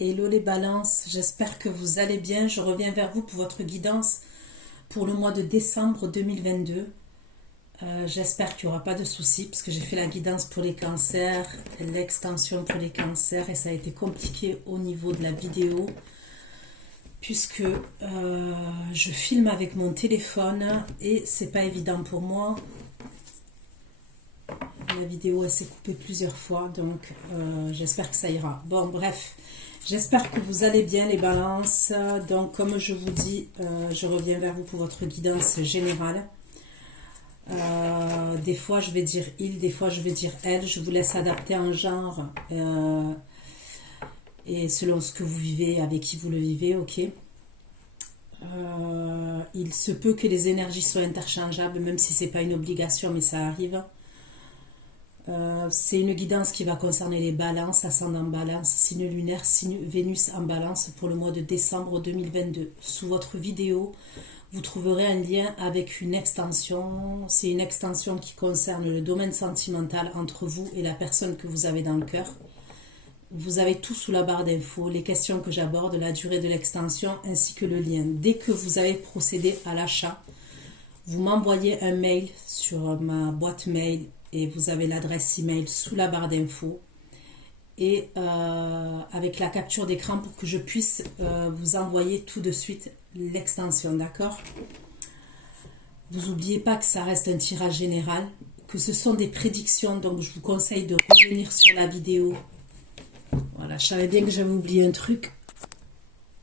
Hello les balances, j'espère que vous allez bien. Je reviens vers vous pour votre guidance pour le mois de décembre 2022. J'espère qu'il n'y aura pas de soucis parce que j'ai fait la guidance pour les cancers, l'extension pour les cancers et ça a été compliqué au niveau de la vidéo puisque je filme avec mon téléphone et c'est pas évident pour moi. La vidéo elle s'est coupée plusieurs fois donc j'espère que ça ira. Bon bref. J'espère que vous allez bien les balances. Donc comme je vous dis, je reviens vers vous pour votre guidance générale. Des fois je vais dire il, des fois je vais dire elle. Je vous laisse adapter un genre et selon ce que vous vivez, avec qui vous le vivez, ok. Il se peut que les énergies soient interchangeables, même si c'est pas une obligation, mais ça arrive. C'est une guidance qui va concerner les balances, ascendant balance, signe lunaire, signe Vénus en balance pour le mois de décembre 2022. Sous votre vidéo, vous trouverez un lien avec une extension. C'est une extension qui concerne le domaine sentimental entre vous et la personne que vous avez dans le cœur. Vous avez tout sous la barre d'infos, les questions que j'aborde, la durée de l'extension ainsi que le lien. Dès que vous avez procédé à l'achat, vous m'envoyez un mail sur ma boîte mail et vous avez l'adresse email sous la barre d'infos et avec la capture d'écran pour que je puisse vous envoyer tout de suite l'extension, d'accord? Vous n'oubliez pas que ça reste un tirage général, que ce sont des prédictions, donc je vous conseille de revenir sur la vidéo. Voilà, je savais bien que j'avais oublié un truc.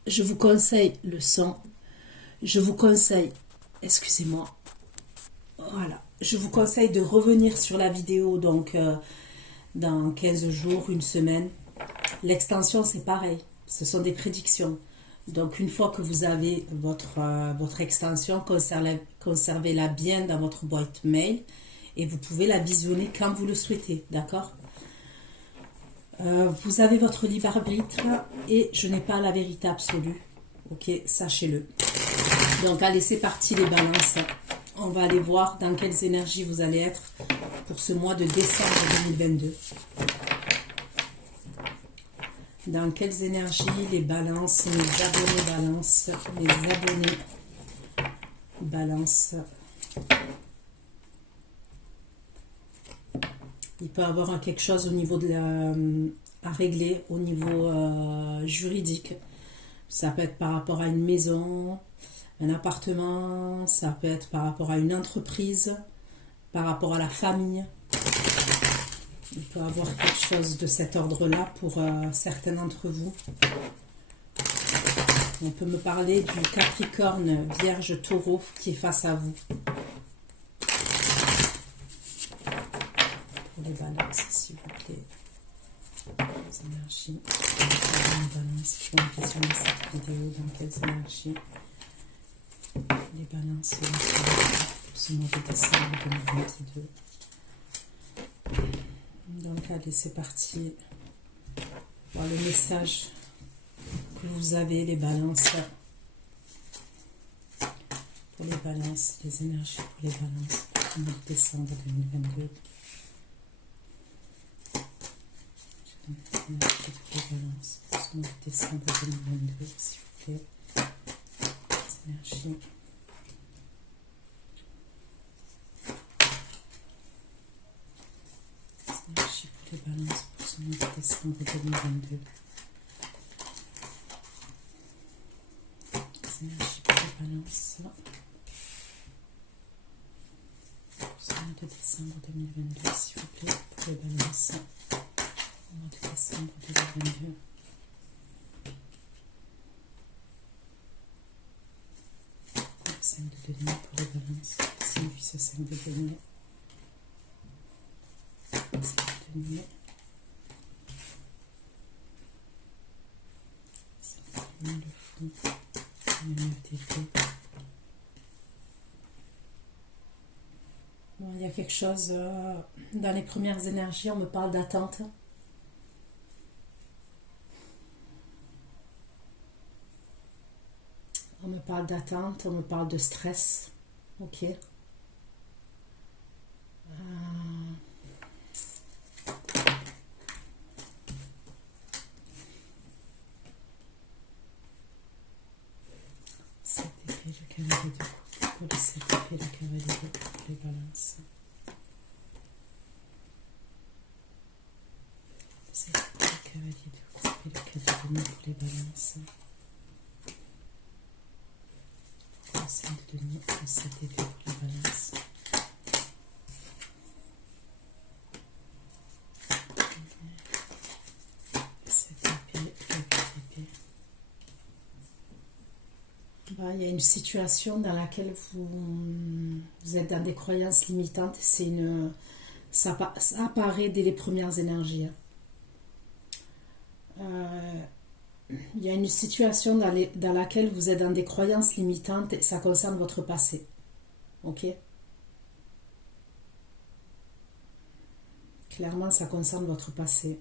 Je vous conseille le son. Je vous conseille, excusez-moi, voilà. Je vous conseille de revenir sur la vidéo donc dans 15 jours, une semaine. L'extension, c'est pareil. Ce sont des prédictions. Donc, une fois que vous avez votre extension, conservez-la bien dans votre boîte mail et vous pouvez la visionner quand vous le souhaitez. D'accord? Vous avez votre libre arbitre et je n'ai pas la vérité absolue. Ok, sachez-le. Donc, allez, c'est parti les balances. On va aller voir dans quelles énergies vous allez être pour ce mois de décembre 2022. Dans quelles énergies les balances, les abonnés balance, les abonnés balance. Il peut y avoir quelque chose au niveau de à régler, au niveau juridique. Ça peut être par rapport à une maison, un appartement, ça peut être par rapport à une entreprise, par rapport à la famille. Il peut y avoir quelque chose de cet ordre-là pour certains d'entre vous. On peut me parler du Capricorne, Vierge, Taureau qui est face à vous. Pour les balances, s'il vous plaît. Les énergies. Les balances qui vont questionner cette vidéo. Dans quelles énergies les balances pour ce mois de décembre 2022. Donc allez, c'est parti. Voir le message que vous avez, les balances. Pour les balances, les énergies pour les balances pour le mois de décembre 2022. Les énergies pour les balances pour ce mois de décembre 2022, s'il vous plaît. Les énergies. Les balances pour ce mois de décembre 2022. Les énergies pour les balances pour ce mois de décembre 2022, s'il vous plaît, pour les balances au mois de décembre 2022. Le 5 de denier pour les balances, signifie ce 5 de denier. 5 de denier. Le fond, le 9 d'épée. Bon, il y a quelque chose dans les premières énergies, on me parle d'attente. On me parle d'attente, on me parle de stress. Ok. cavalier de coupe pour les 7 épées, le cavalier de coupe pour les balances. 7 épées, le cavalier de coupe et le 4 de main pour les balances. Le 5 de main, le 7 épées pour les balances. Il y a une situation dans laquelle vous êtes dans des croyances limitantes. Ça apparaît dès les premières énergies. Il y a une situation dans laquelle vous êtes dans des croyances limitantes et ça concerne votre passé. Ok? Clairement, ça concerne votre passé.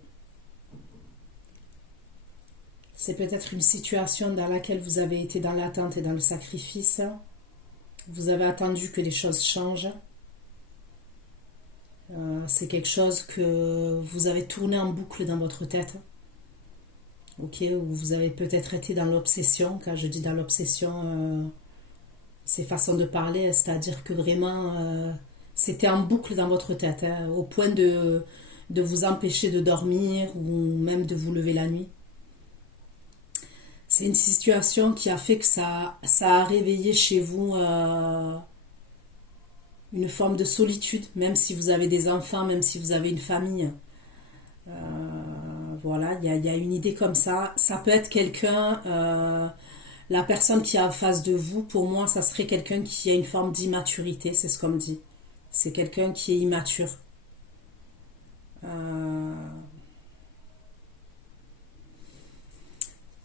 C'est peut-être une situation dans laquelle vous avez été dans l'attente et dans le sacrifice. Vous avez attendu que les choses changent. C'est quelque chose que vous avez tourné en boucle dans votre tête. Ok, ou vous avez peut-être été dans l'obsession. Quand je dis dans l'obsession, c'est façon de parler, c'est-à-dire que vraiment, c'était en boucle dans votre tête, hein, au point de vous empêcher de dormir ou même de vous lever la nuit. C'est une situation qui a fait que ça a réveillé chez vous une forme de solitude, même si vous avez des enfants, même si vous avez une famille. Voilà, il y a une idée comme ça. Ça peut être quelqu'un, la personne qui est en face de vous, pour moi, ça serait quelqu'un qui a une forme d'immaturité, c'est ce qu'on me dit. C'est quelqu'un qui est immature.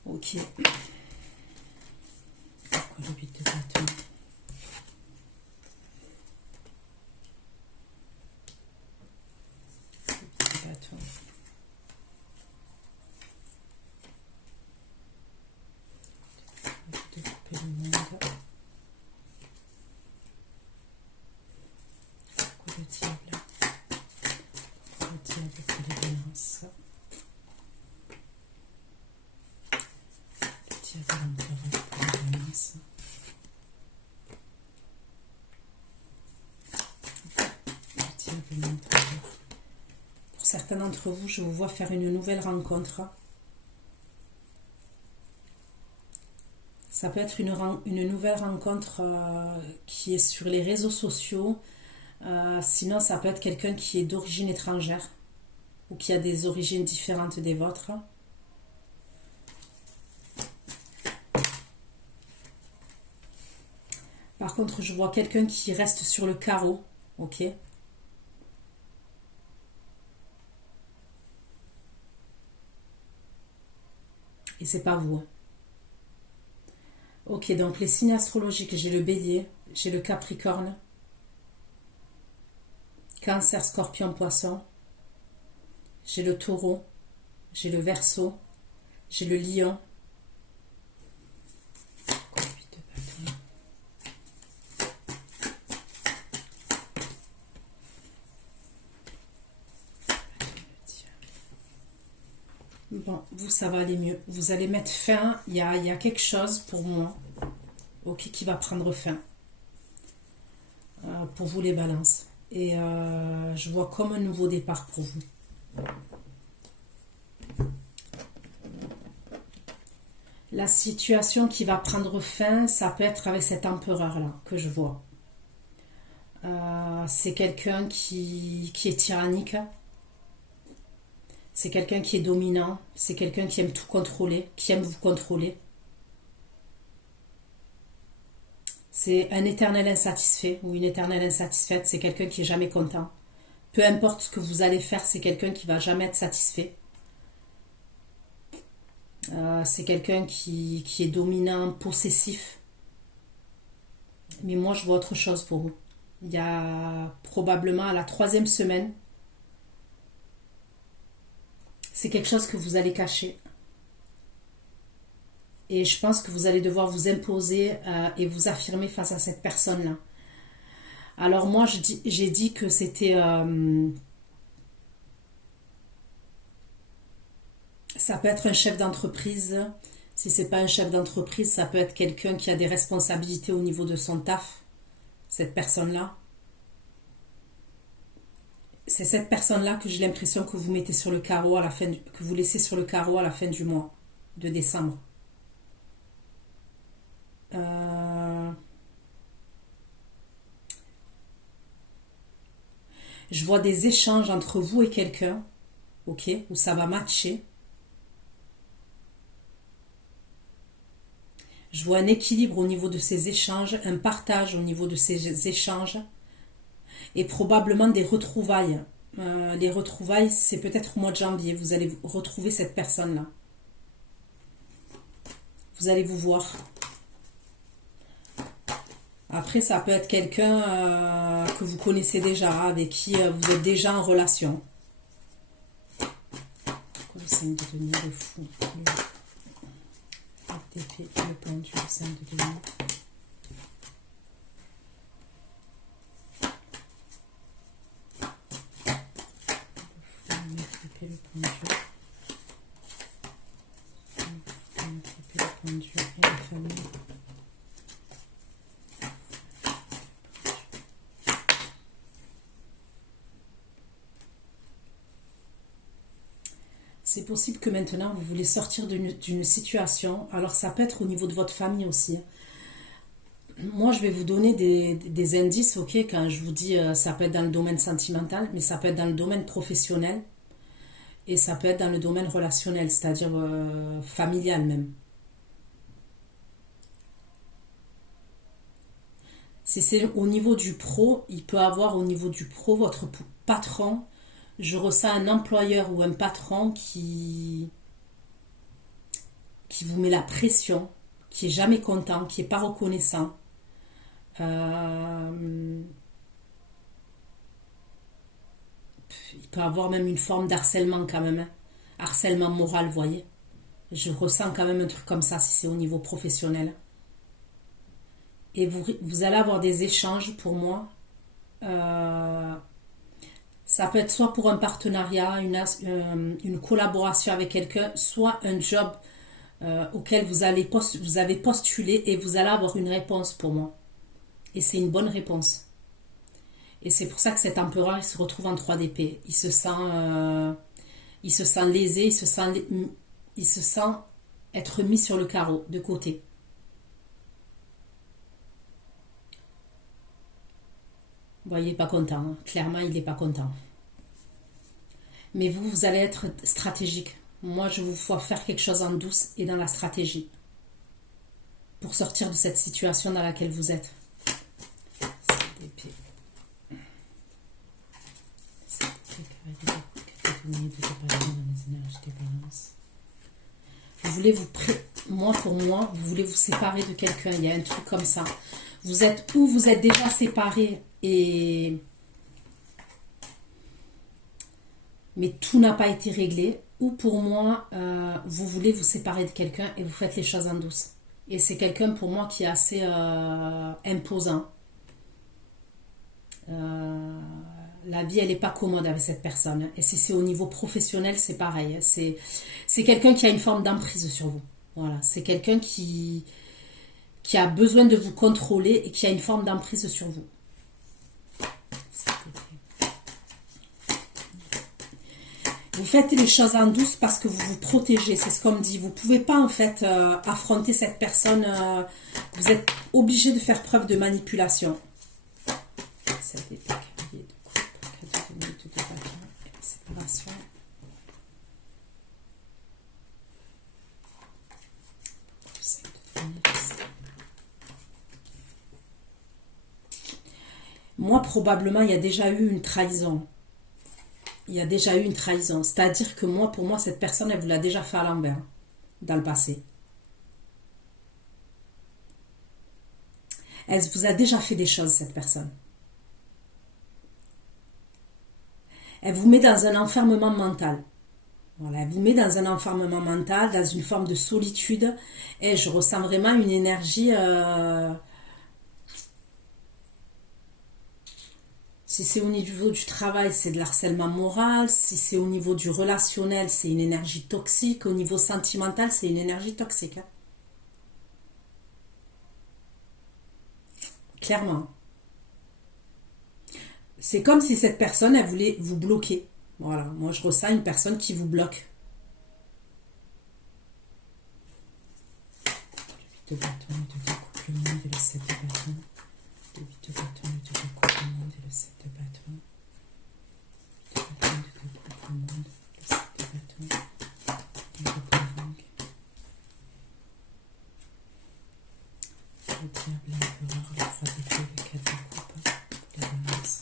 Ok. Pourquoi le 8 de bâton? Le 8 de bâton. De couper le monde. Pourquoi le diable? Pourquoi le diable pour les balances? Pour certains d'entre vous, je vous vois faire une nouvelle rencontre. Ça peut être une nouvelle rencontre qui est sur les réseaux sociaux. Sinon, ça peut être quelqu'un qui est d'origine étrangère ou qui a des origines différentes des vôtres. Par contre, je vois quelqu'un qui reste sur le carreau, ok? Et c'est pas vous. Ok, donc les signes astrologiques, j'ai le Bélier, j'ai le Capricorne, Cancer, Scorpion, Poisson, j'ai le Taureau, j'ai le Verseau, j'ai le Lion. Bon, vous, ça va aller mieux. Vous allez mettre fin. Il y a quelque chose pour moi, ok, qui va prendre fin. Pour vous, les balances. Et je vois comme un nouveau départ pour vous. La situation qui va prendre fin, ça peut être avec cet empereur-là que je vois. C'est quelqu'un qui est tyrannique. C'est quelqu'un qui est dominant, c'est quelqu'un qui aime tout contrôler, qui aime vous contrôler. C'est un éternel insatisfait ou une éternelle insatisfaite, c'est quelqu'un qui est jamais content. Peu importe ce que vous allez faire, c'est quelqu'un qui va jamais être satisfait. C'est quelqu'un qui est dominant, possessif. Mais moi, je vois autre chose pour vous. Il y a probablement à la 3e semaine, c'est quelque chose que vous allez cacher. Et je pense que vous allez devoir vous imposer et vous affirmer face à cette personne-là. Alors moi, j'ai dit que c'était... ça peut être un chef d'entreprise, Si c'est pas un chef d'entreprise, ça peut être quelqu'un qui a des responsabilités au niveau de son taf, cette personne-là. C'est cette personne-là que j'ai l'impression que vous mettez sur le carreau à la fin que vous laissez sur le carreau à la fin du mois de décembre. Je vois des échanges entre vous et quelqu'un, ok, où ça va matcher. Je vois un équilibre au niveau de ces échanges, un partage au niveau de ces échanges et probablement des retrouvailles. Les retrouvailles, c'est peut-être au mois de janvier, vous allez retrouver cette personne-là. Vous allez vous voir. Après, ça peut être quelqu'un que vous connaissez déjà, avec qui vous êtes déjà en relation. Le 5 de denier, le fou, d'épée, le pendu, le 5 de denier. Le pendu. Le pendu et la famille. C'est possible que maintenant vous voulez sortir d'une situation. Alors ça peut être au niveau de votre famille aussi. Moi je vais vous donner des indices, ok, quand je vous dis ça peut être dans le domaine sentimental, mais ça peut être dans le domaine professionnel et ça peut être dans le domaine relationnel, c'est-à-dire familial même. Si c'est au niveau du pro, il peut avoir au niveau du pro votre patron. Je ressens un employeur ou un patron qui vous met la pression, qui est jamais content, qui est pas reconnaissant. Il peut avoir même une forme d'harcèlement quand même, hein. Harcèlement moral, vous voyez. Je ressens quand même un truc comme ça si c'est au niveau professionnel. Et vous allez avoir des échanges pour moi. Ça peut être soit pour un partenariat, une collaboration avec quelqu'un, soit un job auquel vous avez postulé et vous allez avoir une réponse pour moi. Et c'est une bonne réponse. Et c'est pour ça que cet empereur, il se retrouve en 3 d'épée. Il se sent lésé, il se sent être mis sur le carreau, de côté. Bon, il n'est pas content, hein. Clairement, il n'est pas content. Mais vous allez être stratégique. Moi, je vous vois faire quelque chose en douce et dans la stratégie pour sortir de cette situation dans laquelle vous êtes. Vous voulez pour moi, vous voulez vous séparer de quelqu'un. Il y a un truc comme ça. Vous êtes déjà séparés mais tout n'a pas été réglé, ou pour moi, vous voulez vous séparer de quelqu'un et vous faites les choses en douce. Et c'est quelqu'un pour moi qui est assez imposant. La vie, elle n'est pas commode avec cette personne. Et si c'est au niveau professionnel, c'est pareil. C'est quelqu'un qui a une forme d'emprise sur vous. Voilà, c'est quelqu'un qui a besoin de vous contrôler et qui a une forme d'emprise sur vous. Vous faites les choses en douce parce que vous vous protégez, c'est ce qu'on me dit. Vous ne pouvez pas en fait affronter cette personne. Vous êtes obligé de faire preuve de manipulation. Séparation. Moi, probablement, il y a déjà eu une trahison. Il y a déjà eu une trahison. C'est-à-dire que moi, pour moi, cette personne, elle vous l'a déjà fait à l'envers, dans le passé. Elle vous a déjà fait des choses, cette personne. Elle vous met dans un enfermement mental. Voilà, elle vous met dans un enfermement mental, dans une forme de solitude. Et je ressens vraiment une énergie Si c'est au niveau du travail, c'est de l'harcèlement moral. Si c'est au niveau du relationnel, c'est une énergie toxique. Au niveau sentimental, c'est une énergie toxique. Hein. Clairement. C'est comme si cette personne, elle voulait vous bloquer. Voilà, moi je ressens une personne qui vous bloque. Le 8 de bâton, le 2 de coupe, le monde et le 7 de bâton. Le 8 de bâton, le 2 de coupe, le monde et le 7 de bâton. Le 8 de bâton, le 2 de coupe, le monde, le 7 de bâton. Le boomerang. Le diable, l'empereur, le 3 d'épée, le 4 de coupe, la balance.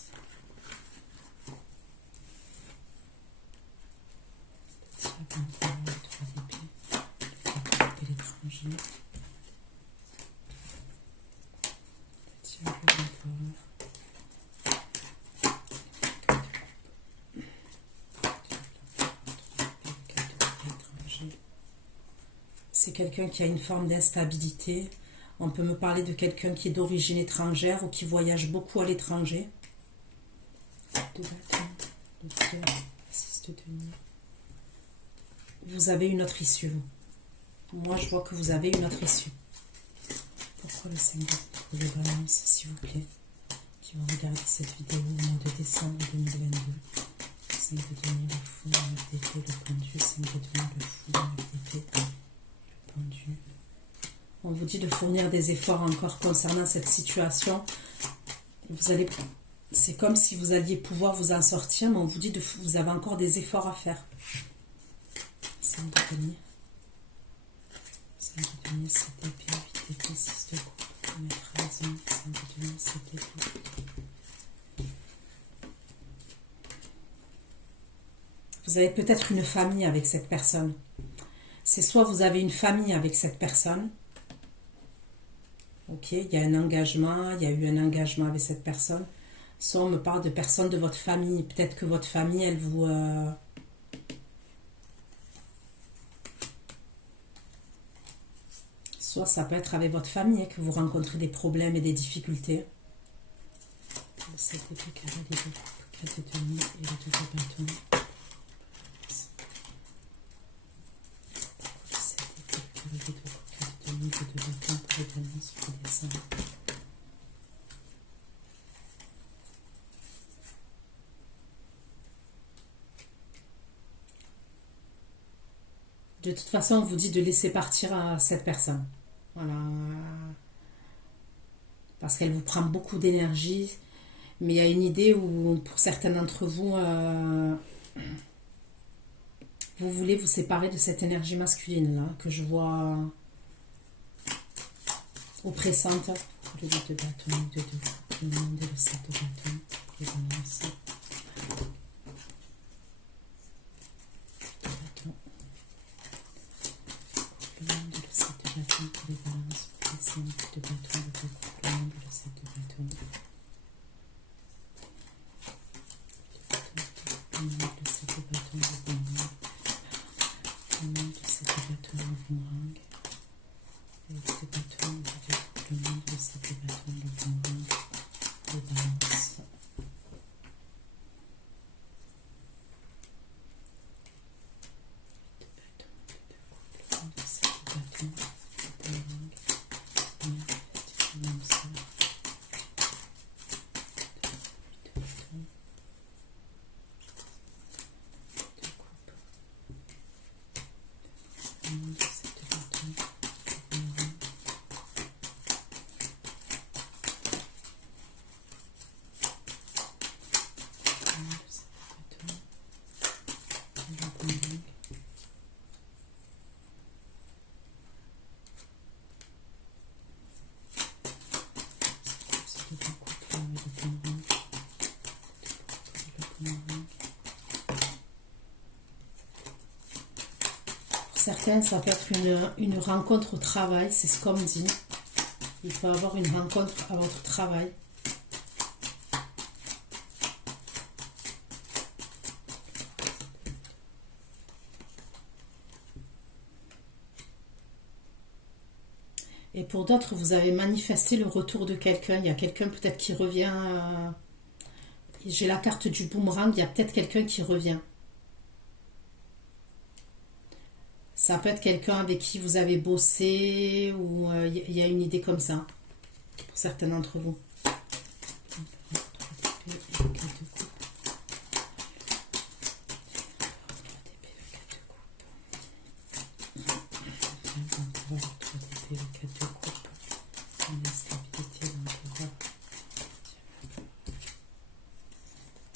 Le diable, l'empereur, le 3 d'épée, le 4 de coupe et l'étranger. C'est quelqu'un qui a une forme d'instabilité. On peut me parler de quelqu'un qui est d'origine étrangère ou qui voyage beaucoup à l'étranger. De bâton, de cœur, 6 de denier. Vous avez une autre issue. Moi, je vois que vous avez une autre issue. Pourquoi le 5 de coupe de balance, s'il vous plaît, qui vont regarder cette vidéo au mois de décembre 2022. 5 de denier, le fou, le d'épée, le pendu, 5 de denier, le fou, le d'épée. On vous dit de fournir des efforts encore concernant cette situation. C'est comme si vous alliez pouvoir vous en sortir, mais on vous dit que vous avez encore des efforts à faire. 5 de denier. 5 de denier, 7 d'épée, 8 d'épée, 6 de coupe. Maître raison, 5 de denier, 7 d'épée. Vous avez peut-être une famille avec cette personne. C'est soit vous avez une famille avec cette personne, ok, il y a un engagement, il y a eu un engagement avec cette personne, soit on me parle de personnes de votre famille, peut-être que votre famille, elle vous... Soit ça peut être avec votre famille hein, que vous rencontrez des problèmes et des difficultés. Le 7 d'épée, carré des 2 coupes, 4 de denier et le 2 de bâton. De toute façon, on vous dit de laisser partir à cette personne. Voilà. Parce qu'elle vous prend beaucoup d'énergie. Mais il y a une idée où, pour certains d'entre vous, vous voulez vous séparer de cette énergie masculine là, que je vois oppressante. Le 2 de bâton, le 2 de coupe, le monde et le 7 de bâton. Les balances. Le monde et le 7 de bâton pour les balances. Le 5 de bâton, le 2 de coupe, le monde et le 7 de bâton. Le monde, le 7 de bâton, le boomerang. Le monde, le 7 de bâton, le boomerang. Le 8 de bâton, le 2 de coupe, le monde, le 7 de bâton, le boomerang. Les balances. Certains, ça peut être une rencontre au travail, c'est ce qu'on me dit. Il faut avoir une rencontre à votre travail. Et pour d'autres, vous avez manifesté le retour de quelqu'un. Il y a quelqu'un peut-être qui revient j'ai la carte du boomerang, il y a peut-être quelqu'un qui revient. Ça peut être quelqu'un avec qui vous avez bossé ou il y a une idée comme ça, pour certains d'entre vous.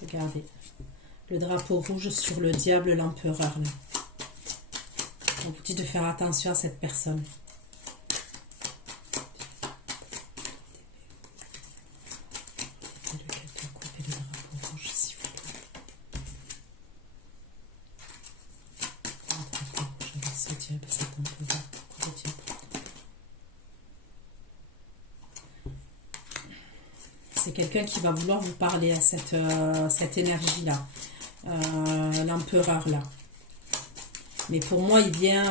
Regardez, le drapeau rouge sur le diable, l'empereur là. On vous dit de faire attention à cette personne. C'est quelqu'un qui va vouloir vous parler à cette énergie-là, l'empereur là. Mais pour moi, il vient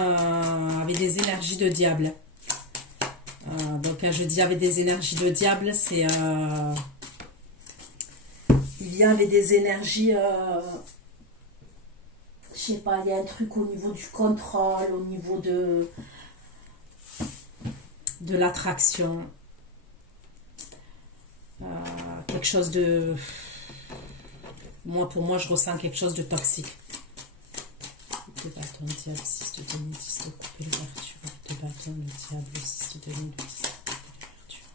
avec des énergies de diable. Donc, quand je dis avec des énergies de diable, c'est... il vient avec des énergies... je sais pas, il y a un truc au niveau du contrôle, au niveau de l'attraction. Quelque chose de... Pour moi, je ressens quelque chose de toxique. De bâton, le diable, 6 de demi, 10 de coupe et l'ouverture. De bâton, le diable, 6 de demi, 10 de coupe et l'ouverture.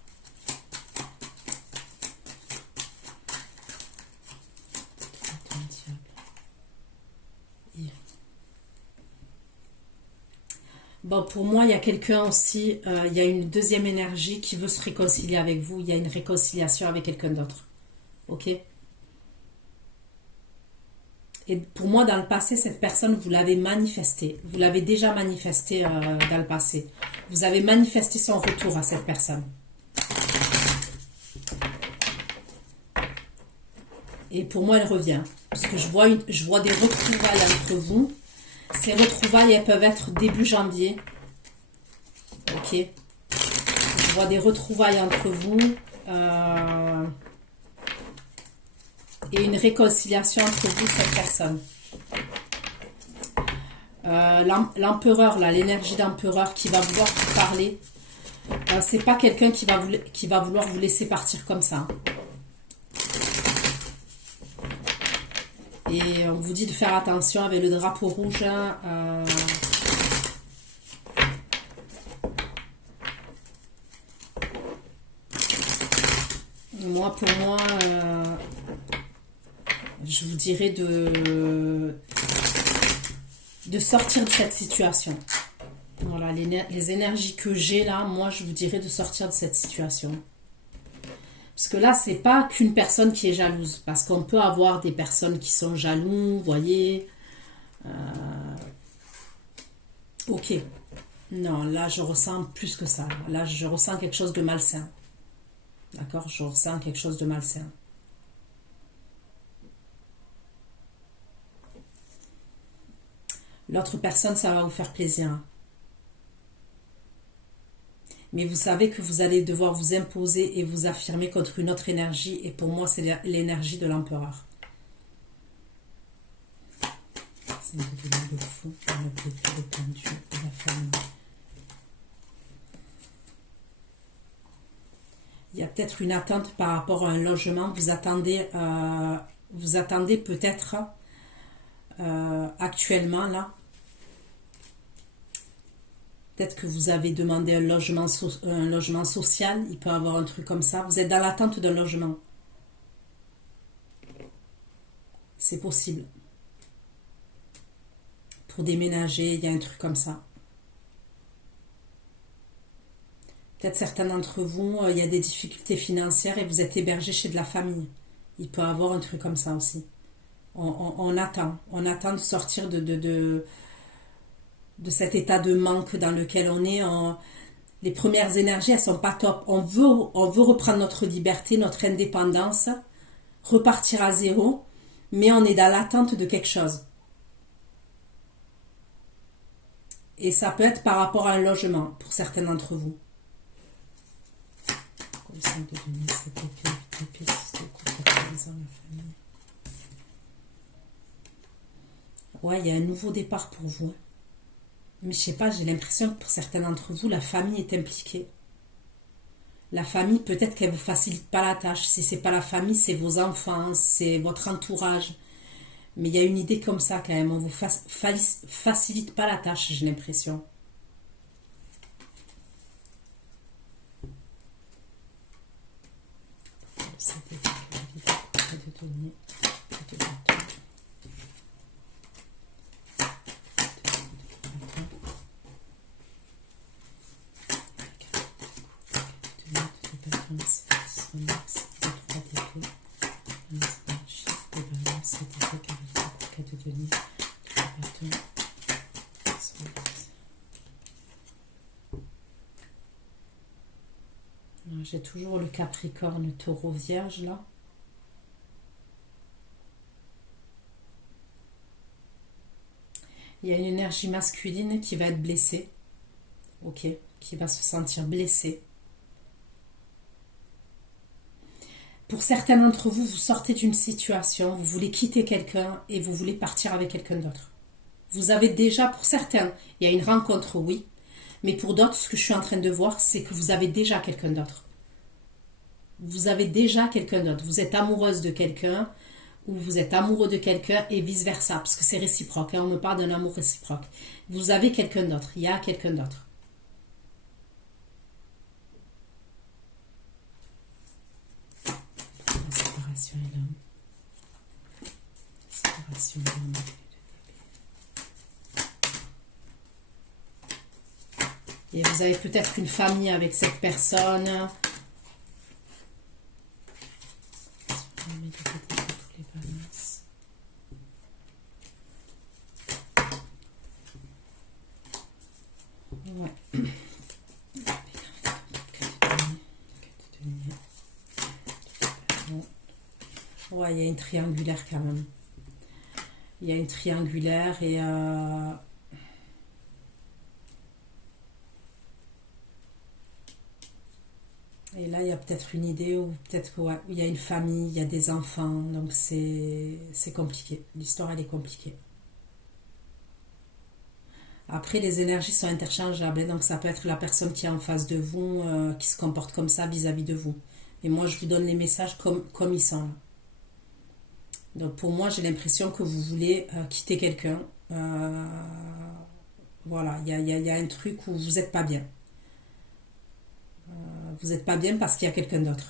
De bâton, le diable. Bon, pour moi, il y a quelqu'un aussi, il y a une deuxième énergie qui veut se réconcilier avec vous. Il y a une réconciliation avec quelqu'un d'autre. Ok ? Et pour moi, dans le passé, cette personne, vous l'avez manifesté. Vous l'avez déjà manifesté dans le passé. Vous avez manifesté son retour à cette personne. Et pour moi, elle revient. Parce que je vois des retrouvailles entre vous. Ces retrouvailles, elles peuvent être début janvier. Ok. Je vois des retrouvailles entre vous. Et une réconciliation entre vous et cette personne. L'empereur, là, l'énergie d'empereur qui va vouloir vous parler, c'est pas quelqu'un qui va vouloir vous laisser partir comme ça. Et on vous dit de faire attention avec le drapeau rouge. Pour moi, je vous dirais de sortir de cette situation. Voilà, les énergies que j'ai là, moi, je vous dirais de sortir de cette situation. Parce que là, c'est pas qu'une personne qui est jalouse. Parce qu'on peut avoir des personnes qui sont jaloux, vous voyez. Ok. Non, là, je ressens plus que ça. Là, je ressens quelque chose de malsain. D'accord? Je ressens quelque chose de malsain. L'autre personne, ça va vous faire plaisir. Mais vous savez que vous allez devoir vous imposer et vous affirmer contre une autre énergie. Et pour moi, c'est l'énergie de l'empereur. C'est le fou, le pendu, la famille. Il y a peut-être une attente par rapport à un logement. Vous attendez peut-être actuellement là. Peut-être que vous avez demandé un logement social. Il peut y avoir un truc comme ça. Vous êtes dans l'attente d'un logement. C'est possible. Pour déménager, il y a un truc comme ça. Peut-être certains d'entre vous, il y a des difficultés financières et vous êtes hébergé chez de la famille. Il peut y avoir un truc comme ça aussi. On attend de sortir de cet état de manque dans lequel on est. Les premières énergies, elles sont pas top. On veut reprendre notre liberté, notre indépendance, repartir à zéro, mais on est dans l'attente de quelque chose. Et ça peut être par rapport à un logement, pour certains d'entre vous. Trahison, la famille. Ouais, il y a un nouveau départ pour vous. Hein. Mais je sais pas, j'ai l'impression que pour certains d'entre vous, la famille est impliquée. La famille, peut-être qu'elle ne vous facilite pas la tâche. Si c'est pas la famille, c'est vos enfants, c'est votre entourage. Mais il y a une idée comme ça quand même. On ne vous facilite pas la tâche, j'ai l'impression. J'ai toujours le Capricorne, Taureau, Vierge là. Il y a une énergie masculine qui va être blessée. Ok, qui va se sentir blessée. Pour certains d'entre vous, vous sortez d'une situation, vous voulez quitter quelqu'un et vous voulez partir avec quelqu'un d'autre. Vous avez déjà, pour certains, il y a une rencontre, oui. Mais pour d'autres, ce que je suis en train de voir, c'est que vous avez déjà quelqu'un d'autre. Vous avez déjà quelqu'un d'autre. Vous êtes amoureuse de quelqu'un ou vous êtes amoureux de quelqu'un et vice-versa, parce que c'est réciproque. Hein, on me parle d'un amour réciproque. Vous avez quelqu'un d'autre. Il y a quelqu'un d'autre. La séparation est là. Séparation est là. Et vous avez peut-être une famille avec cette personne. Ouais. Ouais, il y a une triangulaire quand même. Il y a une triangulaire et là, il y a peut-être une idée ou peut-être qu'il ouais, y a une famille, il y a des enfants, donc c'est compliqué. L'histoire, elle est compliquée. Après, les énergies sont interchangeables, hein, donc ça peut être la personne qui est en face de vous, qui se comporte comme ça vis-à-vis de vous. Et moi, je vous donne les messages comme ils sont. Là. Donc pour moi, j'ai l'impression que vous voulez quitter quelqu'un. Voilà, il y a un truc où vous n'êtes pas bien. Vous n'êtes pas bien parce qu'il y a quelqu'un d'autre.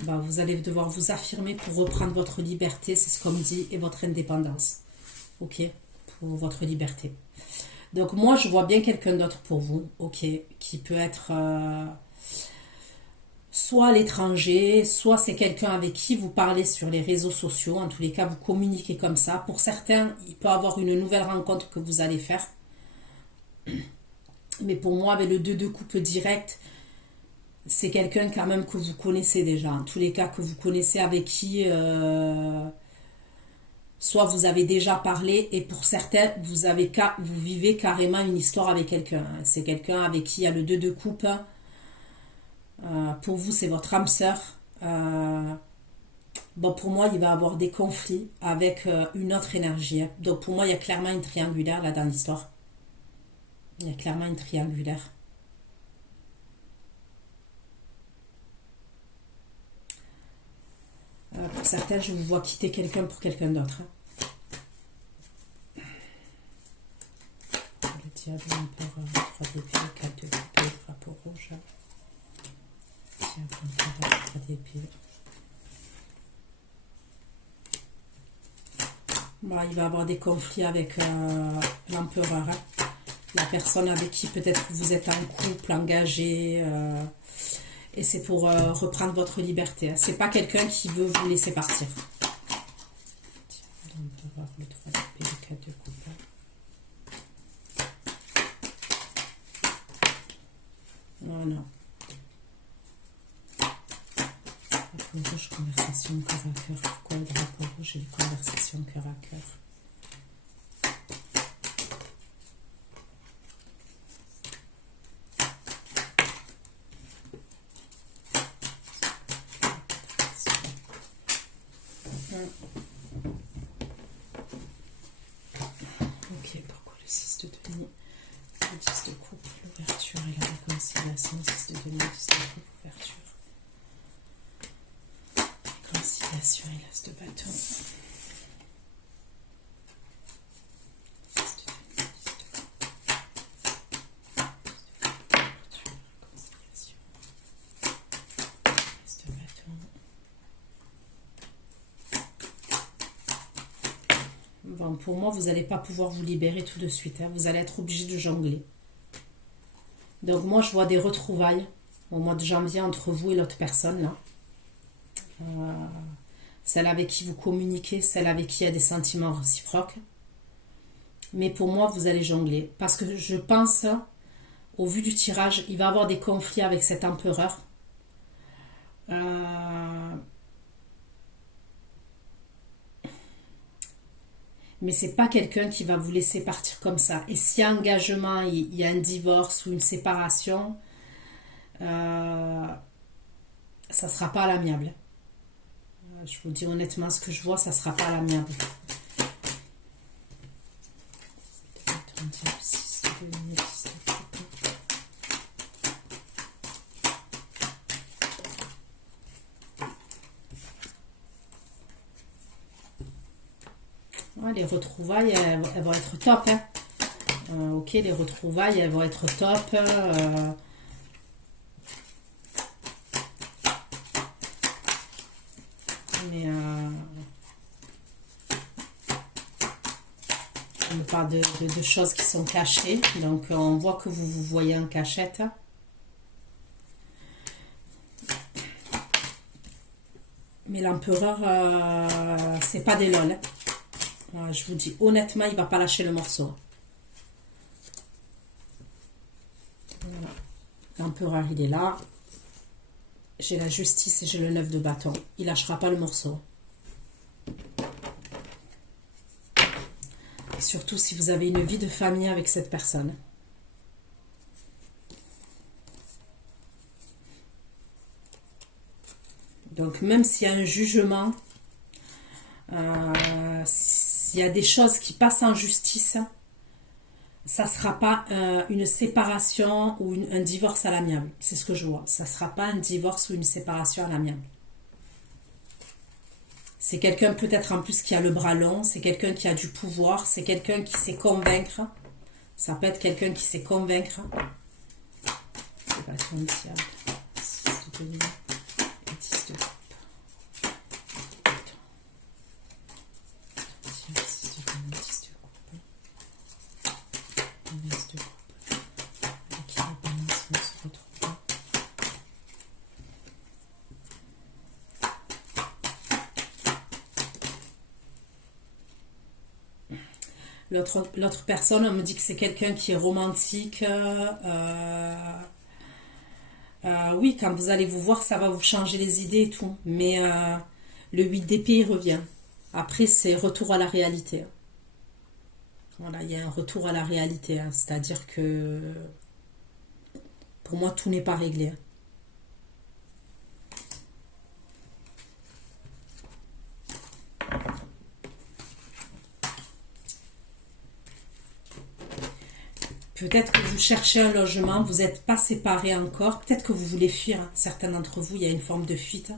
Bah, vous allez devoir vous affirmer pour reprendre votre liberté, c'est ce qu'on me dit, et votre indépendance. Ok, pour votre liberté. Donc moi, je vois bien quelqu'un d'autre pour vous, ok, qui peut être soit à l'étranger, soit c'est quelqu'un avec qui vous parlez sur les réseaux sociaux. En tous les cas, vous communiquez comme ça. Pour certains, il peut y avoir une nouvelle rencontre que vous allez faire. Mais pour moi, avec le 2 de coupe direct, c'est quelqu'un quand même que vous connaissez déjà. En tous les cas, que vous connaissez avec qui... soit vous avez déjà parlé et pour certains, vous vivez carrément une histoire avec quelqu'un. C'est quelqu'un avec qui il y a le 2 de coupe. Pour vous, c'est votre âme sœur. Bon, pour moi, il va y avoir des conflits avec une autre énergie. Donc pour moi, il y a clairement une triangulaire là dans l'histoire. Il y a clairement une triangulaire. Pour certains, je vous vois quitter quelqu'un pour quelqu'un d'autre. Le diable, l'empereur, 3 d'épée, 4 de épée, drapeau rouge. Diable, l'empereur, 3 d'épée. Bon, il va y avoir des conflits avec l'empereur. Hein. La personne avec qui peut-être vous êtes en couple, engagé. Et c'est pour reprendre votre liberté. C'est pas quelqu'un qui veut vous laisser partir. On va voir le 3 d'épée, le 4 de coupe. Voilà. Drapeau rouge, conversation cœur à cœur. Pourquoi le drapeau rouge et les conversations cœur à cœur? Ok, pourquoi le 6 de denier, le 10 de coupe, l'ouverture et la réconciliation, 6 de denier, 10 de coupe, ouverture, réconciliation et l'as de bâton. 6 de denier, 10 de coupe, réconciliation, l'as de bâton. Bon, pour moi, vous n'allez pas pouvoir vous libérer tout de suite. Hein. Vous allez être obligé de jongler. Donc moi, je vois des retrouvailles au mois de janvier entre vous et l'autre personne. Là. Celle avec qui vous communiquez, celle avec qui il y a des sentiments réciproques. Mais pour moi, vous allez jongler. Parce que je pense, au vu du tirage, il va y avoir des conflits avec cet empereur. Mais c'est pas quelqu'un qui va vous laisser partir comme ça. Et s'il y a engagement, il y a un divorce ou une séparation, ça sera pas à l'amiable. Je vous dis honnêtement, ce que je vois, ça sera pas à l'amiable. Ouais, les retrouvailles, elles vont être top. Hein. Ok, les retrouvailles, elles vont être top. Mais on parle de choses qui sont cachées. Donc, on voit que vous vous voyez en cachette. Mais l'empereur, c'est pas des lol. Je vous dis honnêtement, il va pas lâcher le morceau. Voilà. L'empereur, il est là. J'ai la justice et j'ai le 9 de bâton. Il lâchera pas le morceau. Et surtout si vous avez une vie de famille avec cette personne. Donc même s'il y a un jugement, s'il y a des choses qui passent en justice, ça ne sera pas une séparation ou un divorce à l'amiable. C'est ce que je vois. Ça ne sera pas un divorce ou une séparation à l'amiable. C'est quelqu'un peut-être en plus qui a le bras long, c'est quelqu'un qui a du pouvoir, c'est quelqu'un qui sait convaincre. Ça peut être quelqu'un qui sait convaincre. C'est pas son diable. 6 de denier et 10 de coupe. 6 de denier, 10 de coupe. Un as de coupe. Avec qui la balance ne se retrouve pas. L'autre personne, on me dit que c'est quelqu'un qui est romantique. Oui, quand vous allez vous voir, ça va vous changer les idées et tout. Mais le 8 d'épée, il revient. Après, c'est retour à la réalité. Voilà, il y a un retour à la réalité. Hein. C'est-à-dire que pour moi, tout n'est pas réglé. Peut-être que vous cherchez un logement, vous n'êtes pas séparés encore. Peut-être que vous voulez fuir. Hein. Certains d'entre vous, il y a une forme de fuite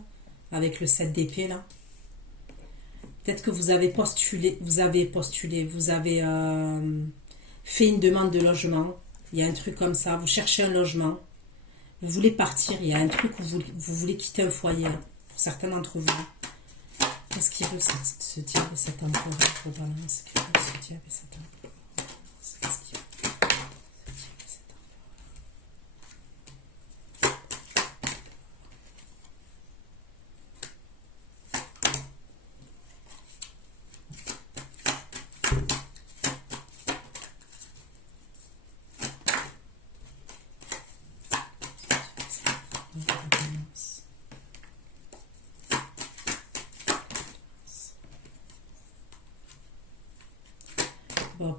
avec le 7 d'épée là. Peut-être que vous avez postulé, vous avez fait une demande de logement. Il y a un truc comme ça. Vous cherchez un logement. Vous voulez partir. Il y a un truc où vous voulez quitter un foyer. Hein, pour certains d'entre vous. Qu'est-ce qu'il veut ce diable et cet empereur au balance? Qu'est-ce qu'il veut ce diable et cet empereur? Qu'est-ce qu'il veut?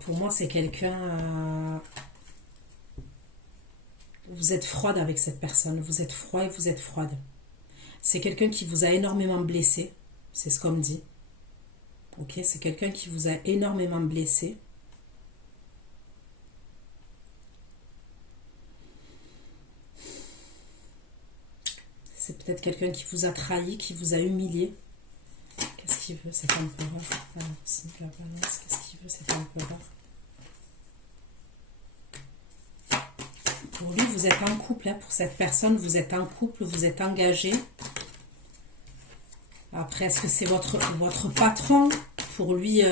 Pour moi, c'est quelqu'un... vous êtes froide avec cette personne. Vous êtes froid et vous êtes froide. C'est quelqu'un qui vous a énormément blessé. C'est ce qu'on me dit. Ok, c'est quelqu'un qui vous a énormément blessé. C'est peut-être quelqu'un qui vous a trahi, qui vous a humilié. Qu'est-ce qu'il veut cet empereur? Alors, si la balance, qu'est-ce qu'il veut cet empereur? Pour lui, vous êtes en couple. Hein, pour cette personne, vous êtes en couple, vous êtes engagé. Après, est-ce que c'est votre patron? Pour lui,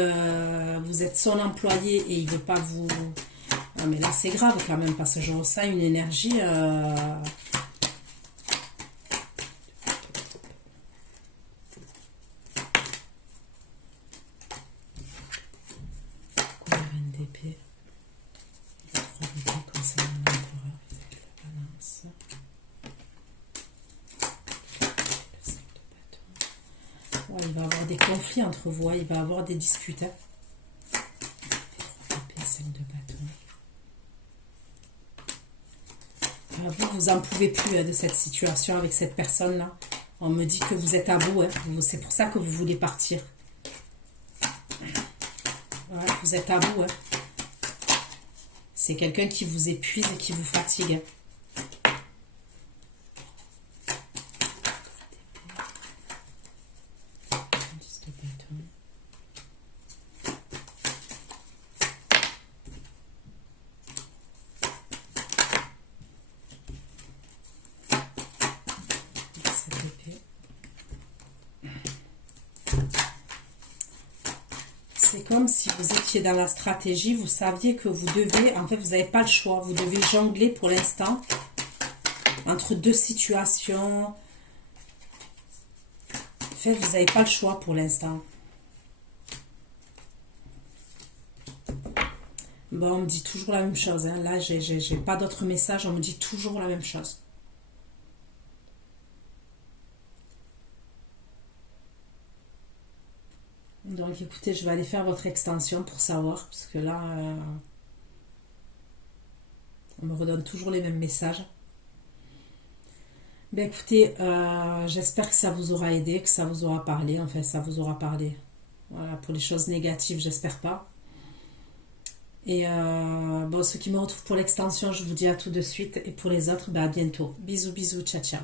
vous êtes son employé et il ne veut pas vous... Ah, mais là, c'est grave quand même, parce que je ressens une énergie... Ouais, il va y avoir des conflits entre vous, hein, il va y avoir des disputes. Hein. 5 de bâton. Vous en pouvez plus hein, de cette situation avec cette personne-là. On me dit que vous êtes à bout. Hein. C'est pour ça que vous voulez partir. Ouais, vous êtes à bout. Hein. C'est quelqu'un qui vous épuise et qui vous fatigue. Hein. C'est comme si vous étiez dans la stratégie, vous saviez que vous devez, en fait vous n'avez pas le choix, vous devez jongler pour l'instant entre deux situations. En fait, vous n'avez pas le choix pour l'instant. Bon, on me dit toujours la même chose. Hein. Là, j'ai pas d'autres messages, on me dit toujours la même chose. Donc écoutez, je vais aller faire votre extension pour savoir, parce que là, on me redonne toujours les mêmes messages. Ben écoutez, j'espère que ça vous aura aidé, que ça vous aura parlé, en fait, ça vous aura parlé. Voilà, pour les choses négatives, j'espère pas. Et bon, ceux qui me retrouvent pour l'extension, je vous dis à tout de suite, et pour les autres, ben à bientôt. Bisous, bisous, ciao, ciao.